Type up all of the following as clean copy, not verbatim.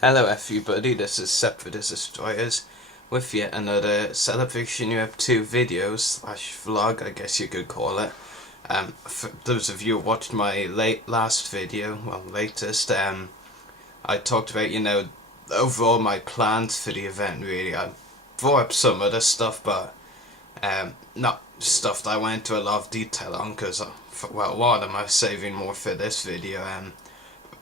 Hello everybody, this is Separate as Destroyers with yet another Celebration Europe 2 video slash vlog, I guess you could call it. For those of you who watched my latest, I talked about, overall my plans for the event really. I brought up some other stuff, but not stuff that I went into a lot of detail on because, one of them I'm saving more for this video.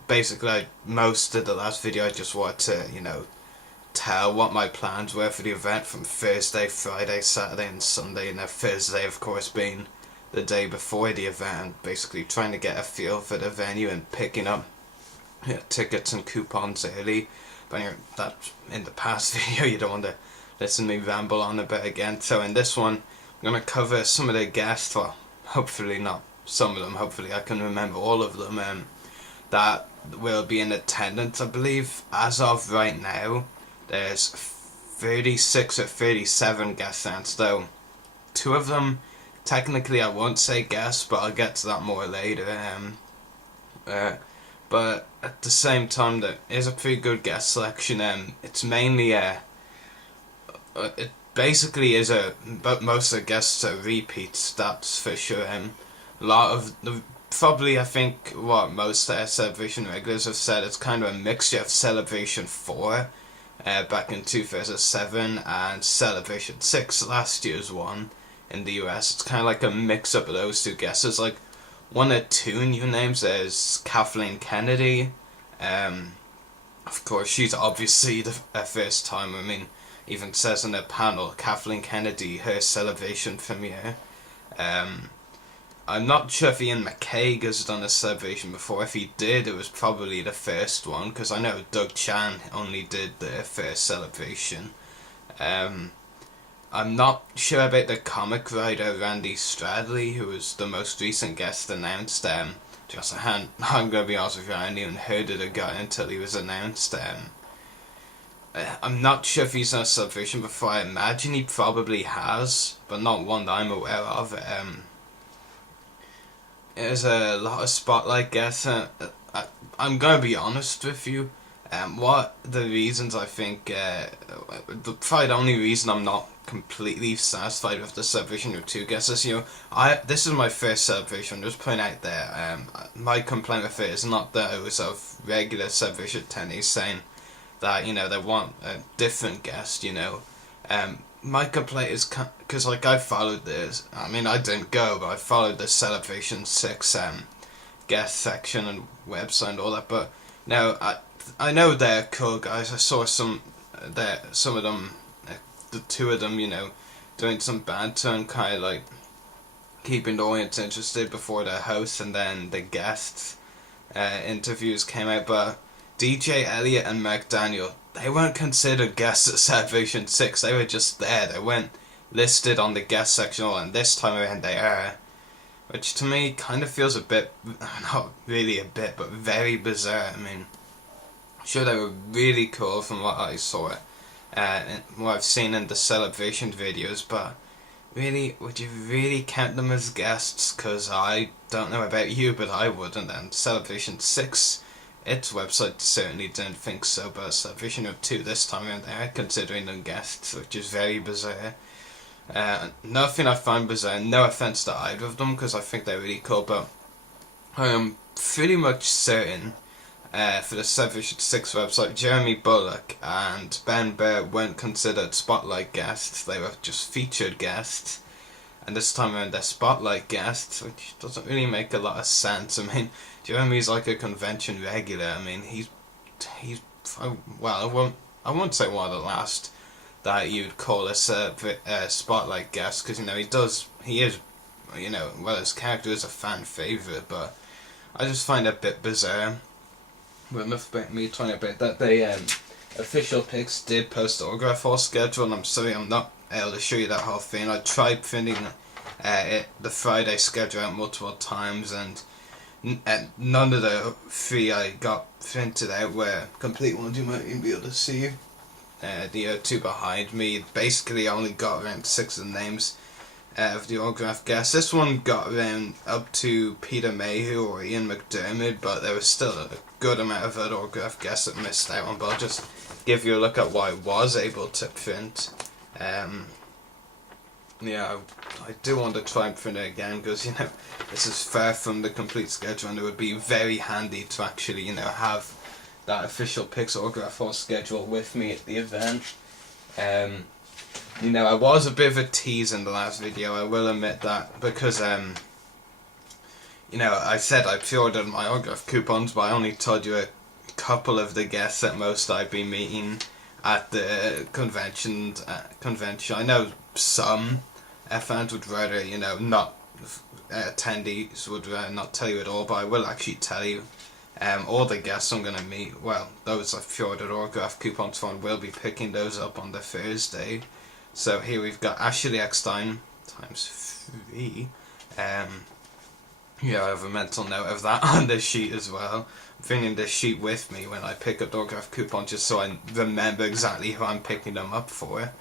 Basically, most of the last video I just wanted to, tell what my plans were for the event from Thursday, Friday, Saturday and Sunday, and then Thursday of course being the day before the event, basically trying to get a feel for the venue and picking up tickets and coupons early. But anyway, that in the past video you don't want to listen to me ramble on about again. So in this one I'm going to cover some of the guests, well hopefully not some of them, hopefully I can remember all of them, that will be in attendance. I believe as of right now there's 36 or 37 guest ants, though two of them technically I won't say guests, but I'll get to that more later. But at the same time there is a pretty good guest selection. It's mainly it basically is but most of the guests are repeats, that's for sure. A lot of the probably, I think, what most Celebration regulars have said, it's kind of a mixture of Celebration 4 back in 2007 and Celebration 6, last year's one in the US. It's kind of like a mix up of those two guests. There's like one or two new names. There's Kathleen Kennedy. Of course, she's obviously the first time. I mean, even says in the panel, Kathleen Kennedy, her Celebration premiere. I'm not sure if Ian McCaig has done a Celebration before. If he did, it was probably the first one, because I know Doug Chan only did the first Celebration. I'm not sure about the comic writer Randy Stradley, who was the most recent guest announced. I'm going to be honest with you, I hadn't even heard of the guy until he was announced. I'm not sure if he's done a Celebration before. I imagine he probably has, but not one that I'm aware of. There's a lot of spotlight guests. I'm gonna be honest with you. What the reasons I think, probably the only reason I'm not completely satisfied with the Celebration of 2 guests this year. This is my first Celebration. I'm just putting out there. My complaint with it is not that it was of regular Celebration attendees saying that they want a different guest. My complaint is because I followed this. I mean, I didn't go, but I followed the Celebration 6 guest section and website and all that. But now I know they're cool guys. I saw some of them, the two of them, doing some banter and kind of like keeping the audience interested before the host and then the guests interviews came out. But DJ Elliott and Mark Daniel, they weren't considered guests at Celebration 6, they were just there. They weren't listed on the guest section, and this time around they are. Which to me kind of feels a bit, not really a bit, but very bizarre. I mean, sure they were really cool from what I saw, and what I've seen in the Celebration videos, but really, would you really count them as guests? Because I don't know about you, but I wouldn't, and Celebration 6, its website certainly didn't think so, but Celebration of 2 this time around they are considering them guests, which is very bizarre. Nothing I find bizarre, no offense to either of them, because I think they're really cool, but I am pretty much certain for the Celebration 6 website, Jeremy Bullock and Ben Bear weren't considered spotlight guests, they were just featured guests. And this time around they're spotlight guests, which doesn't really make a lot of sense. I mean, Jeremy's like a convention regular. I mean, he's well, I won't say one of the last that you'd call a spotlight guest, because he is, well, his character is a fan favorite, but I just find it a bit bizarre. But enough about me talking about that. They official pics did post the autograph hall schedule, and I'm sorry I'm not able to show you that whole thing. I tried printing the Friday schedule out multiple times, and none of the 3 I got printed out were complete ones. You might even be able to see the 2 behind me. Basically I only got around 6 of the names of the autograph guests. This one got around up to Peter Mayhew or Ian McDermott, but there was still a good amount of other autograph guests that missed out on. But I'll just give you a look at what I was able to print. Yeah, I do want to try and print it again because, you know, this is far from the complete schedule, and it would be very handy to actually, you know, have that official Pix Autograph Hall schedule with me at the event. You know, I was a bit of a tease in the last video, I will admit that, because, you know, I said I pre-ordered my autograph coupons, but I only told you a couple of the guests at most I'd be meeting at the convention. I know some fans would rather, you know, not attendees would not tell you at all, but I will actually tell you. All the guests I'm going to meet, well, those I've pre-ordered autograph coupons for, and will be picking those up on the Thursday. So here we've got Ashley Eckstein times 3. Yeah, I have a mental note of that on this sheet as well. I'm bringing this sheet with me when I pick up the autograph coupons, just so I remember exactly who I'm picking them up for,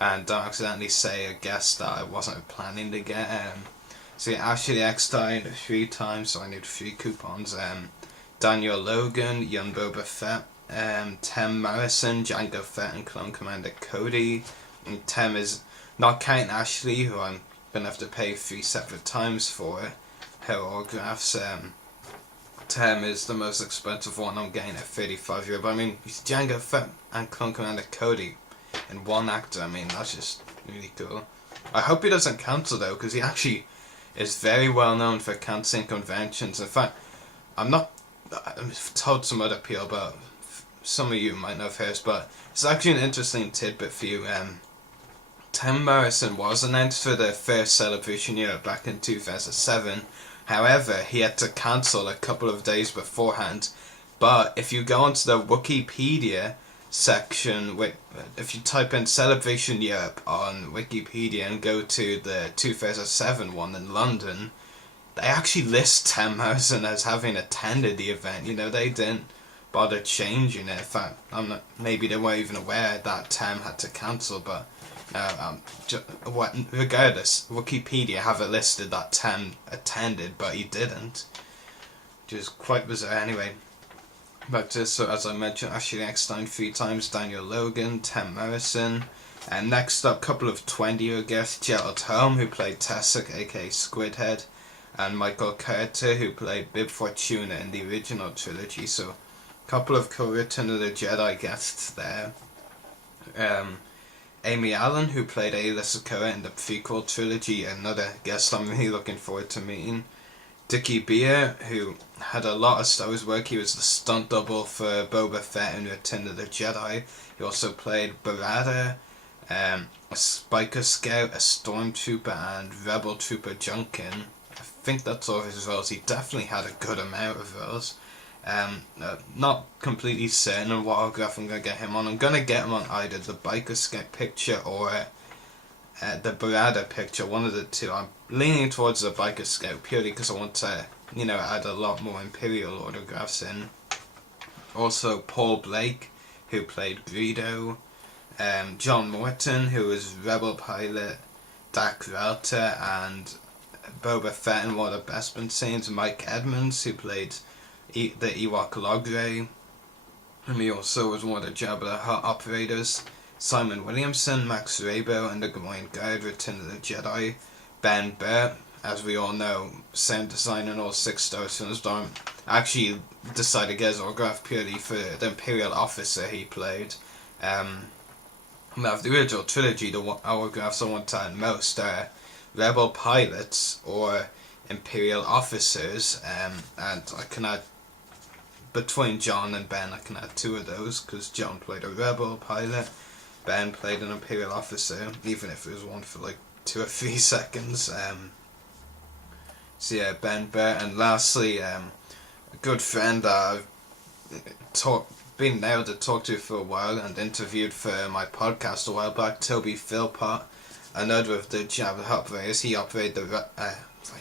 and don't accidentally say a guest that I wasn't planning to get. So yeah, Ashley Eckstein 3 times, so I need 3 coupons. Daniel Logan, Young Boba Fett, Tem Morrison, Jango Fett, and Clone Commander Cody. And Tem is not counting Ashley, who I'm gonna have to pay 3 separate times for her autographs. Tem is the most expensive one I'm getting at €35, but I mean, it's Jango Fett and Clone Commander Cody in one actor. I mean, that's just really cool. I hope he doesn't cancel though, because he actually is very well known for cancelling conventions. In fact, I've told some other people, but some of you might know first, but it's actually an interesting tidbit for you. Tem Morrison was announced for the first Celebration year back in 2007. However, he had to cancel a couple of days beforehand. But if you go onto the Wikipedia section, if you type in Celebration Europe on Wikipedia and go to the 2007 one in London, they actually list Tem Morrison as having attended the event. You know, they didn't bother changing it. In fact, maybe they weren't even aware that Tem had to cancel, but regardless, Wikipedia have it listed that Tem attended, but he didn't, which is quite bizarre. Anyway, back to, so as I mentioned, Ashley Eckstein 3 times, Daniel Logan, Tem Morrison, and next up, couple of 20-year guests, Gerald Helm, who played Tessek, aka Squidhead, and Michael Carter, who played Bib Fortuna in the original trilogy. So, a couple of cool Return of the Jedi guests there. Amy Allen, who played Ayla Secura in the prequel trilogy, another guest I'm really looking forward to meeting. Dickie Beer, who had a lot of Star Wars work. He was the stunt double for Boba Fett in Return of the Jedi. He also played Barada, a Spiker Scout, a Stormtrooper, and Rebel Trooper Junkin. I think that's all his roles. He definitely had a good amount of roles. Not completely certain on what autograph I'm going to get him on. I'm going to get him on either the Biker Scout picture or the Barada picture, one of the two. I'm leaning towards the Biker Scout purely because I want to, you know, add a lot more Imperial autographs in. Also Paul Blake, who played Greedo, John Morton, who was Rebel pilot, Dak Ralta, and Boba Fett in one of the Bespin scenes, Mike Edmonds, who played the Ewok Logray, and he also was one of the Jabba the Hutt operators, Simon Williamson, Max Rebo, and the Gamorrean Guard, Return of the Jedi, Ben Burtt, as we all know, sound designer in all 6 Star Wars films, but I actually decided to get his autograph purely for the Imperial officer he played. Of the original trilogy, the autographs I want to add most are Rebel pilots or Imperial officers, and I can add, between John and Ben, I can add 2 of those, because John played a Rebel pilot, Ben played an Imperial officer, even if it was one for like 2 or 3 seconds. So yeah, Ben Burtt, and lastly, a good friend that I've been able to talk to for a while and interviewed for my podcast a while back, Toby Philpott, another of the Jabba the Hutt operators. He operated the right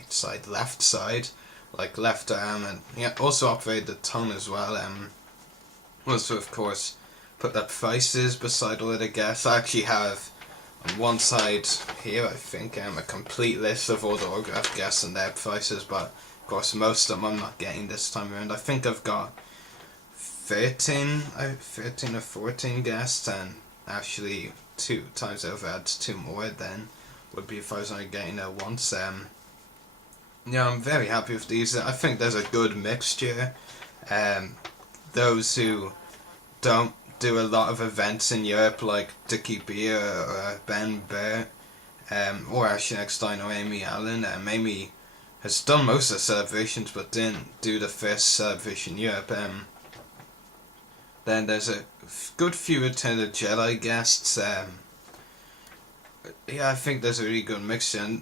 side, left side, like left arm, and he also operated the tongue as well. Also, of course, put the prices beside all of the guests. I actually have on one side here, I think, a complete list of all the autograph guests and their prices, but of course most of them I'm not getting this time around. I think I've got 13 or 14 guests, and actually 2 times over add 2 more then would be if I was only getting it once. Yeah, I'm very happy with these. I think there's a good mixture. Those who don't do a lot of events in Europe, like Dickie Beer or Ben Burr, or Ashley Eckstein or Amy Allen. Amy has done most of the celebrations but didn't do the first celebration in Europe. Then there's a good few Return of the Jedi guests. Yeah, I think there's a really good mixture, and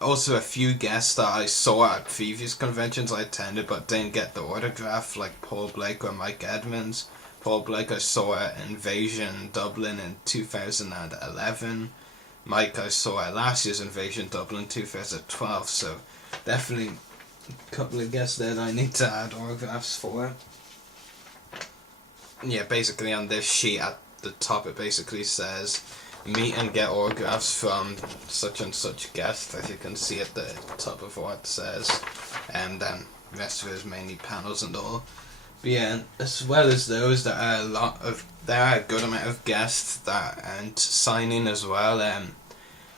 also a few guests that I saw at previous conventions I attended but didn't get the autograph, like Paul Blake or Mike Edmonds. Paul Blake I saw at Invasion Dublin in 2011. Mike I saw at last year's Invasion Dublin 2012, so definitely a couple of guests there that I need to add autographs for. Yeah, basically on this sheet at the top it basically says meet and get autographs from such and such guest, as you can see at the top of what it says, and then the rest of it is mainly panels and all. But yeah, as well as those, there are a good amount of guests that aren't signing as well.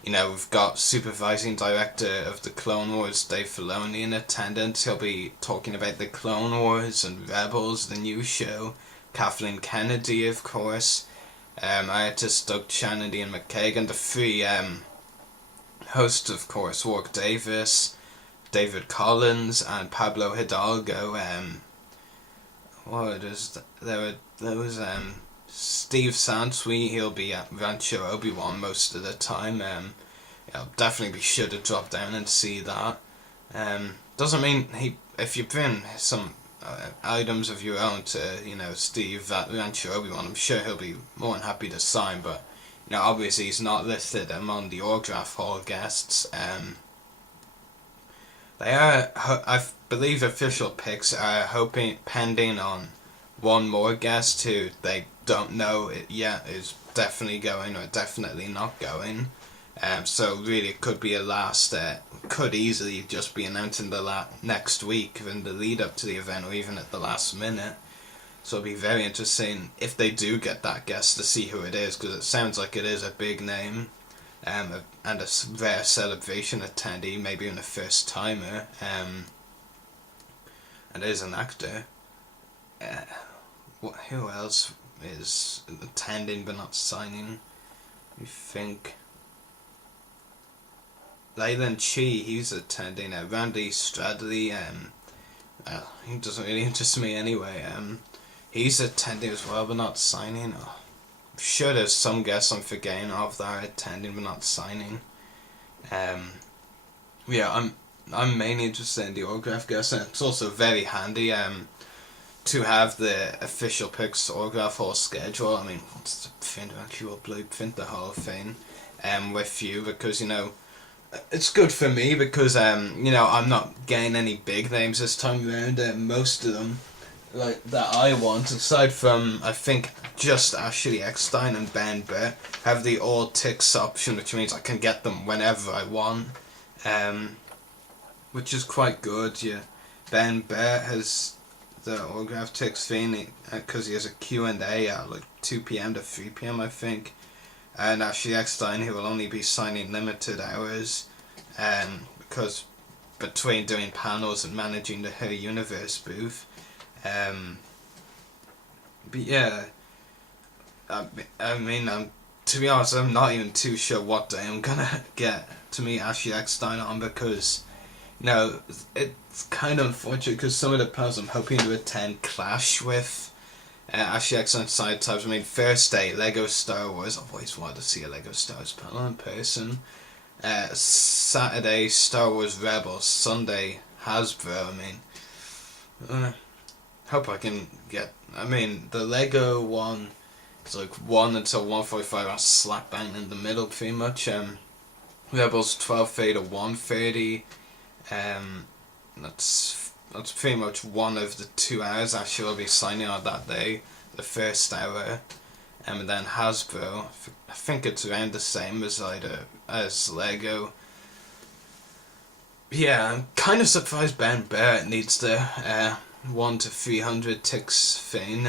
We've got supervising director of the Clone Wars, Dave Filoni, in attendance. He'll be talking about the Clone Wars and Rebels, the new show. Kathleen Kennedy, of course. Artist Doug Shannon, Ian McKagan, the 3 hosts, of course, Warwick Davis, David Collins, and Pablo Hidalgo. There was Steve Sansweet. He'll be at Rancho Obi-Wan most of the time. I'll definitely be sure to drop down and see that. Doesn't mean if you bring some items of your own to Steve at Rancho Obi-Wan, I'm sure he'll be more than happy to sign, but obviously he's not listed among the autograph hall guests. They are, I believe, official picks are pending on one more guest who they don't know it yet is definitely going or definitely not going. So really it could be could easily just be announced in the next week in the lead up to the event, or even at the last minute. So it'll be very interesting if they do get that guest to see who it is, because it sounds like it is a big name, and a rare celebration attendee, maybe even a first timer, and is an actor. Who else is attending but not signing? I think Leyland Chi, he's attending. Randy Stradley, he doesn't really interest me anyway. He's attending as well but not signing. I'm sure there's some guests I'm forgetting of that are attending but not signing. Yeah, I'm mainly interested in the autograph guests, and it's also very handy to have the official picks autograph hall schedule. I mean, what's the thing, actual blueprint, the whole thing, with you, because it's good for me because I'm not getting any big names this time around. Most of them that I want, aside from I think just Ashley Eckstein and Ben Burr, have the all ticks option, which means I can get them whenever I want, which is quite good. Yeah, Ben Burr has the autograph ticks thing because he has a Q&A at like 2 p.m. to 3 p.m. I think. And Ashley Eckstein, who will only be signing limited hours, because between doing panels and managing the Her Universe booth. But yeah, I mean, to be honest, I'm not even too sure what day I'm gonna get to meet Ashley Eckstein on, because it's kind of unfortunate because some of the panels I'm hoping to attend clash with Ashley Eckstein side types. I mean, first day, Lego Star Wars. I've always wanted to see a Lego Star Wars panel in person. Saturday, Star Wars Rebels. Sunday, Hasbro. I mean, hope I can get. I mean, the Lego one is like 1 until 1:45. I'm slap bang in the middle, pretty much. Rebels 12:30 to 1:30. That's pretty much one of the 2 hours actually I'll be signing on that day, the first hour. And then Hasbro, I think it's around the same as Lego. Yeah, I'm kind of surprised Ben Barrett needs the 1 to 300 ticks thing.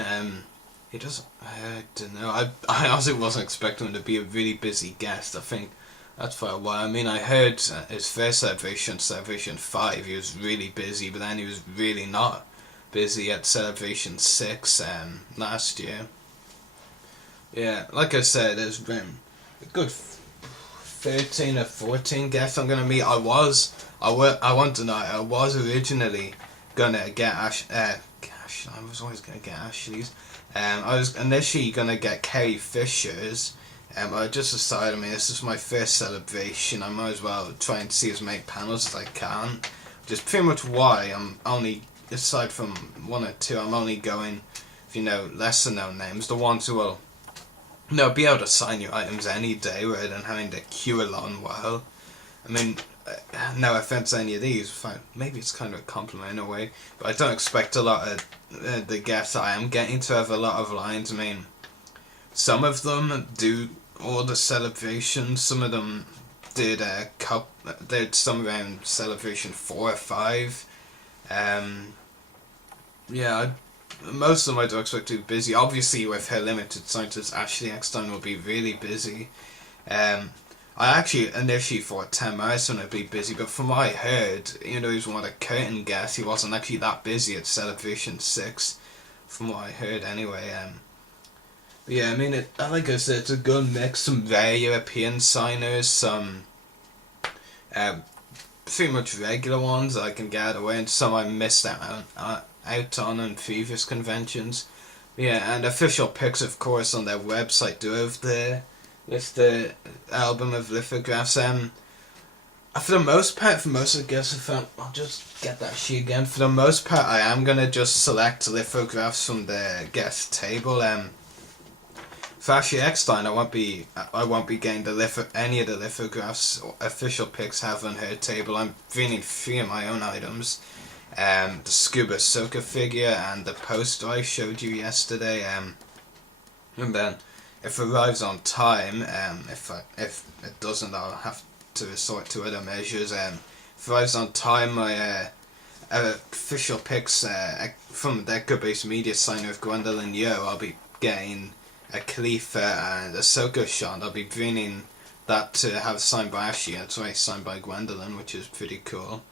He doesn't. I don't know. I honestly wasn't expecting him to be a really busy guest. I think that's for a while. I mean, I heard his first celebration, Celebration 5, he was really busy, but then he was really not busy at Celebration 6 last year. Yeah, like I said, there's been a good 13 or 14 guests I'm gonna meet. I want to know, I was originally gonna get I was always gonna get Ashley's. I was initially gonna get Carrie Fisher's. I just decided, I mean, this is my first celebration. I might as well try and see as many panels as I can. Which is pretty much why I'm only, aside from one or two, I'm only going, lesser known names. The ones who will, be able to sign your items any day rather than having to queue a long while. I mean, no offense to any of these, maybe it's kind of a compliment in a way, but I don't expect a lot of the guests I am getting to have a lot of lines. I mean, some of them do all the celebrations, some of them did some around celebration 4 or 5. Yeah, most of them I do expect to be busy. Obviously, with her limited scientist, Ashley Eckstein will be really busy. I actually initially thought Tim Morrison would be busy, but from what I heard, he was one of the curtain guests, he wasn't actually that busy at Celebration 6, from what I heard anyway. But yeah, I mean, like I said, it's a good mix, some rare European signers, some pretty much regular ones that I can get away, and some I missed out on in previous conventions. Yeah, and official pics, of course, on their website do have the album of lithographs. For the most part, for most of the guests, I'll just get that sheet again. For the most part, I am gonna just select lithographs from the guest table. For Ashley Eckstein, I won't be getting any of the lithographs official pics have on her table. I'm bringing 3 of my own items. The Scuba Soka figure and the poster I showed you yesterday. And then, if it arrives on time, if it doesn't, I'll have to resort to other measures. If it arrives on time, my official pics from the Deco-based media signer of Gwendolyn Yo, I'll be getting a Khalifa and a Ahsoka shot. I'll be bringing that to have signed by Ashley. That's why signed by Gwendolyn, which is pretty cool.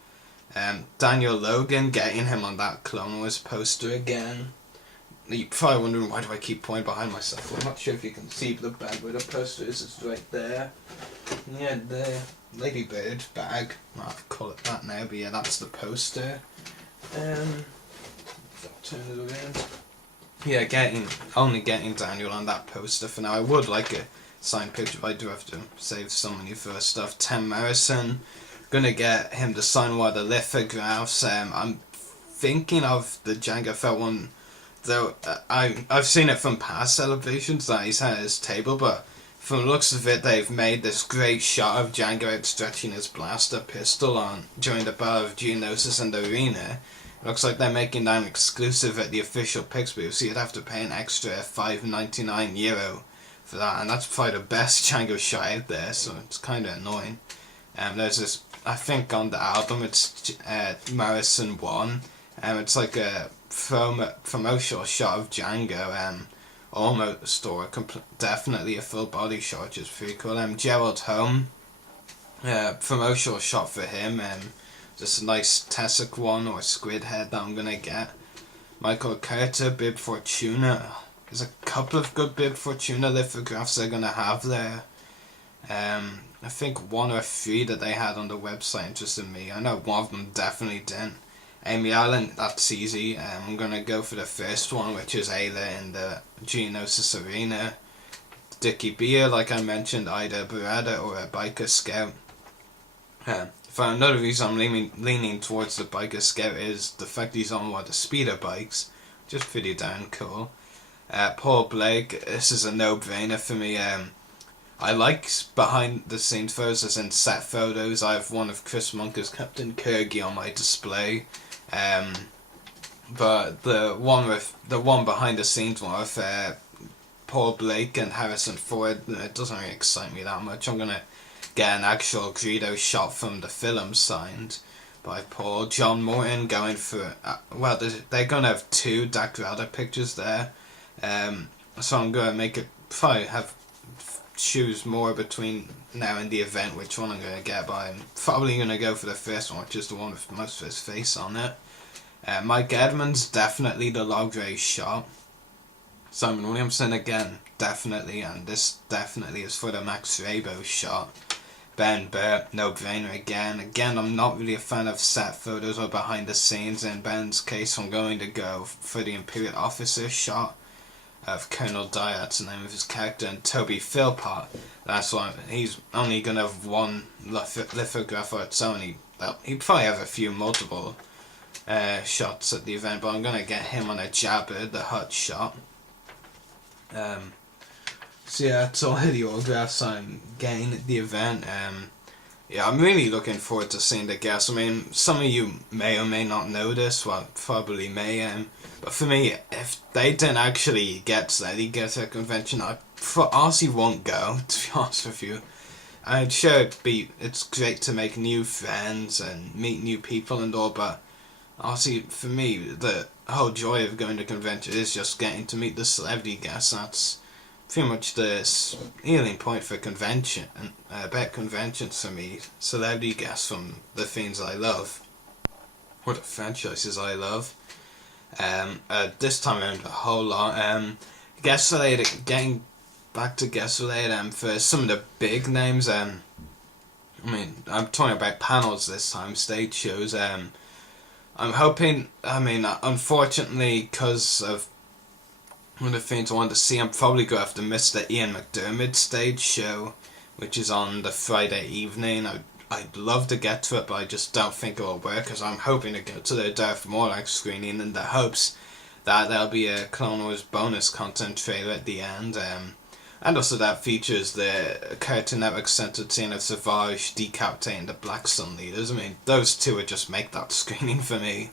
Daniel Logan, getting him on that Clone Wars poster again. You're probably wondering, why do I keep pointing behind myself? Well, I'm not sure if you can see, but the bag where the poster is right there. Yeah, the Lady Bird bag. I'll call it that now, but yeah, that's the poster. Turn it around. Yeah, only getting Daniel on that poster for now. I would like a signed picture, but I do have to save some money for stuff. Tim Morrison, gonna get him to sign one of the lithographs. I'm thinking of the Jango Fett one, though. I've seen it from past celebrations that he's had at his table, but from the looks of it, they've made this great shot of Jango outstretching his blaster pistol on during the Battle of Geonosis in the arena. It looks like they're making that exclusive at the official pics booth, so you'd have to pay an extra €5.99 for that, and that's probably the best Jango shot out there, so it's kind of annoying. There's this, I think on the album, it's Morrison 1, it's like a promotional shot of Jango, almost, or definitely a full body shot, which is pretty cool. Gerald Home, promotional shot for him, just a nice Tessic one or Squid Head that I'm gonna get. Michael Carter, Bib Fortuna. There's a couple of good Bib Fortuna lithographs they're gonna have there. I think 1 or 3 that they had on the website interested me. I know one of them definitely didn't. Amy Allen, that's easy. I'm gonna go for the first one, which is Ayla in the Geonosis Arena. Dickie Beer, like I mentioned, Ida Barada or a Biker Scout. For another reason I'm leaning towards the Biker Scout is the fact he's on one of the speeder bikes, which is pretty darn cool. Paul Blake, this is a no-brainer for me. I like behind the scenes photos, as in set photos. I have one of Chris Monk as Captain Kirgy on my display. But the one behind the scenes one with Paul Blake and Harrison Ford, it doesn't really excite me that much. I'm gonna get an actual Greedo shot from the film signed by Paul. John Morton going for well, they're gonna have two Dak Rada pictures there, so I'm gonna make it probably have choose more between now and the event which one I'm gonna get, but I'm probably gonna go for the first one, which is the one with most of his face on it. Mike Edmonds, definitely the log race shot. Simon Williamson again, definitely, and this definitely is for the Max Rebo shot. Ben Burtt, no brainer again. Again, I'm not really a fan of set photos or behind the scenes. In Ben's case, I'm going to go for the Imperial Officer shot of Colonel Dye, that's the name of his character, and Toby Philpott. That's why he's only going to have one lithograph or it's only, well, he'd probably have a few multiple shots at the event, but I'm going to get him on a Jabba the Hutt shot. So yeah, that's all the autographs I'm getting at the event. Yeah, I'm really looking forward to seeing the guests. I mean, some of you may or may not know this, well, probably may, but for me, if they didn't actually get to that, get to a convention, I honestly won't go, to be honest with you. I'm sure it's great to make new friends and meet new people and all, but honestly, for me, the whole joy of going to convention is just getting to meet the celebrity guests. That's pretty much the healing point for convention, and about conventions for me. Celebrity guests from the things I love, or the franchises I love. This time around a whole lot. Guest related, getting back to guest related. For some of the big names. I mean, I'm talking about panels this time, stage shows. I'm hoping. I mean, unfortunately, because of one of the things I want to see, I'm probably going to have to miss the Ian McDiarmid stage show, which is on the Friday evening. I'd love to get to it, but I just don't think it will work, because I'm hoping to go to the Darth Morlock screening in the hopes that there'll be a Clone Wars bonus content trailer at the end. And also that features the Cartoon Network centered scene of Savage decapitating the Black Sun leaders. I mean, those two would just make that screening for me.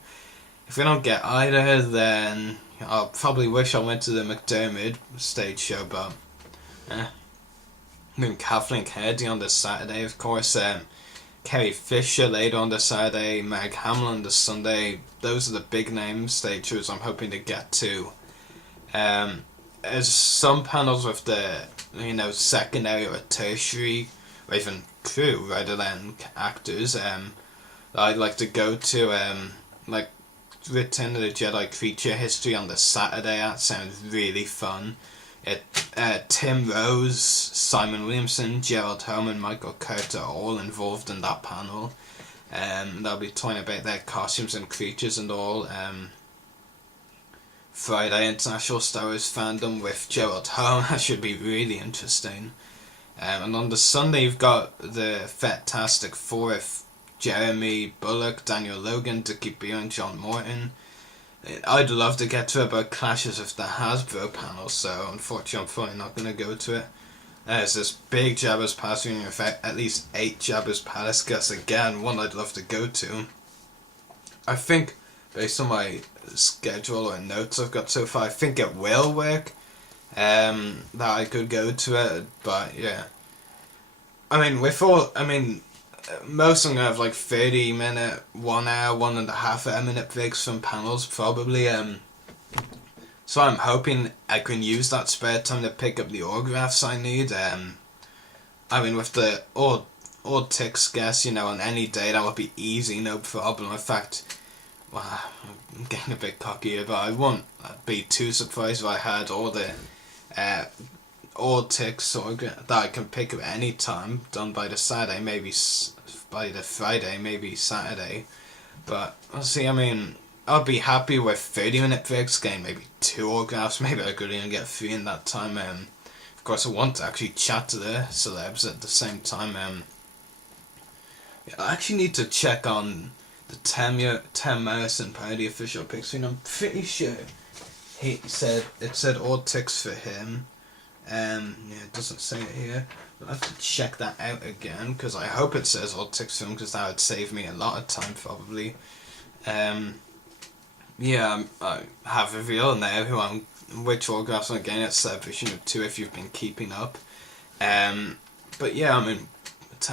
If we don't get either, then I'll probably wish I went to the McDiarmid stage show, but then Kathleen Kennedy on the Saturday, of course. Carrie Fisher later on the Saturday, Mark Hamill on the Sunday. Those are the big name stage shows I'm hoping to get to. There's some panels with the secondary or tertiary, or even crew rather than actors. That I'd like to go to. Like Return of the Jedi Creature History on the Saturday. That sounds really fun. Tim Rose, Simon Williamson, Gerald Holm and Michael Curta are all involved in that panel. They'll be talking about their costumes and creatures and all. Friday, International Star Wars Fandom with Gerald Holm. That should be really interesting. And on the Sunday you've got the Fantastic Four with Jeremy Bulloch, Daniel Logan, Dickie Beer and John Morton. I'd love to get to it, but it clashes with the Hasbro panel, so unfortunately I'm probably not going to go to it. There's this big Jabba's Palace reunion with at least 8 Jabba's Palace guests, again, one I'd love to go to. I think, based on my schedule or notes I've got so far, I think it will work, that I could go to it, but yeah. Most of them have like 30-minute, 1 hour, 1.5 hour minute breaks from panels probably. So I'm hoping I can use that spare time to pick up the autographs I need. With the all Tix guests, on any day that would be easy, no problem. In fact, well, I'm getting a bit cocky here, but I won't be too surprised if I had all the all Tix that I can pick up any time, done by the Saturday, maybe by the Friday, maybe Saturday. But I'll see. I'll be happy with 30-minute breaks, getting maybe 2 autographs. Maybe I could even get 3 in that time. Of course, I want to actually chat to the celebs at the same time. I actually need to check on the Tim Morrison parody official picture. I'm pretty sure it said all Tix for him. It doesn't say it here. I'll have to check that out again, because I hope it says all Tix for him, because that would save me a lot of time probably. I have revealed now who I'm which autographs I'm getting at Celebration of 2 if you've been keeping up. But yeah, I mean, it's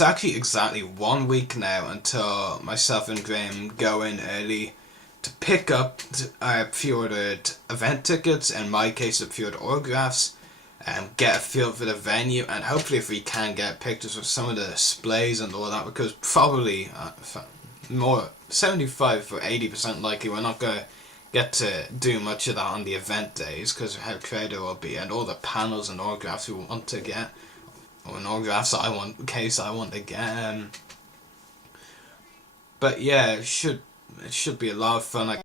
actually exactly 1 week now until myself and Graham go in early to pick up pre-ordered event tickets, in my case the pre-ordered autographs, get a feel for the venue, and hopefully if we can get pictures of some of the displays and all that, because probably more 75 or 80% likely we're not going to get to do much of that on the event days because of how crowded it will be, and all the panels and autographs we want to get, or an autographs I want, in case I want to get. But yeah, it should be a lot of fun.